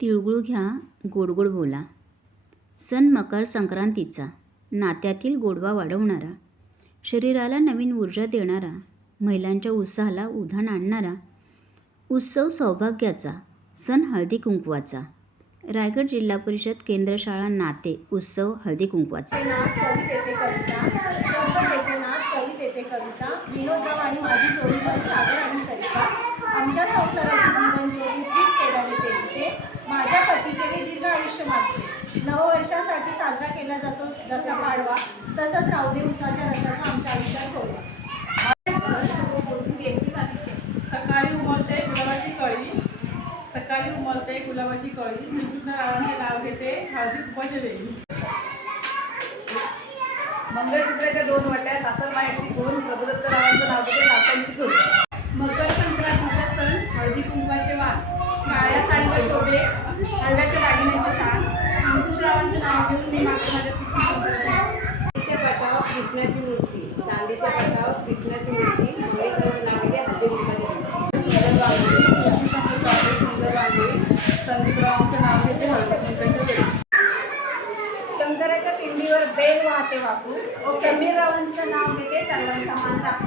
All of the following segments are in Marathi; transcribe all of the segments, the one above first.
तिळगुळ घ्या गोड गोड बोला. सण मकर संक्रांतीचा, नात्यातील गोडवा वाढवणारा, शरीराला नवीन ऊर्जा देणारा, महिलांच्या उत्साहाला उधाण आणणारा उत्सव सौभाग्याचा, सण हळदी कुंकवाचा. रायगड जिल्हा परिषद केंद्र शाळा नाते उत्सव हळदी कुंकवाचा. विनोदराव आणि माझी जोडी सागर आणि सरिता. आमच्या संसाराची जीवन जोडी खूप केल्याने ते माझ्या पतीचे हे दीर्घ आयुष्य मागते. नववर्षासाठी साजरा केला जातो जसा पाडवा, तसंच राहू दे उसाच्या रसाचा आमच्या आयुष्यात होईल. सकाळी उमलते गुलाबाची कळी, सकाळी उमलते गुलाबाची कळी, श्रीकृष्णरावांचे नाव घेते हळदी कुंकवाच्या वेळी. मंगळसूत्राच्या 2 वाट्या, सासरमाहेरची 2, प्रभुदत्तरावांचं नाव घेते नातांची सून. मकर संक्रांतीचा सण हळदी कुंकवाचे वाण, काळ्या साडीवर शोभे हळव्याच्या दागिन्यांची शान. अंकुशरावांचं नाव घेऊन मी मागते माझ्या सुखी संसाराची. पटावर कृष्णाची मूर्ती, चांदीच्या पटावर कृष्णाची मूर्ती, मंगेश्वराचं नाव घेते हळदी कुंकवाच्या वेळी. संदीपरावांचं नाव घेते हळदी कुंकवाच्या वेळी. शंकराच्या पिंडीवर बेल वाहते वाकू, समीररावांचं नाव घेते सर्वांचा मान राखू.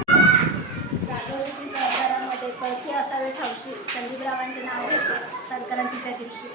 सागरवती संसारामध्ये परखी असावे ठावशी, संदीपरावांचे नाव घेते संक्रांतीच्या दिवशी.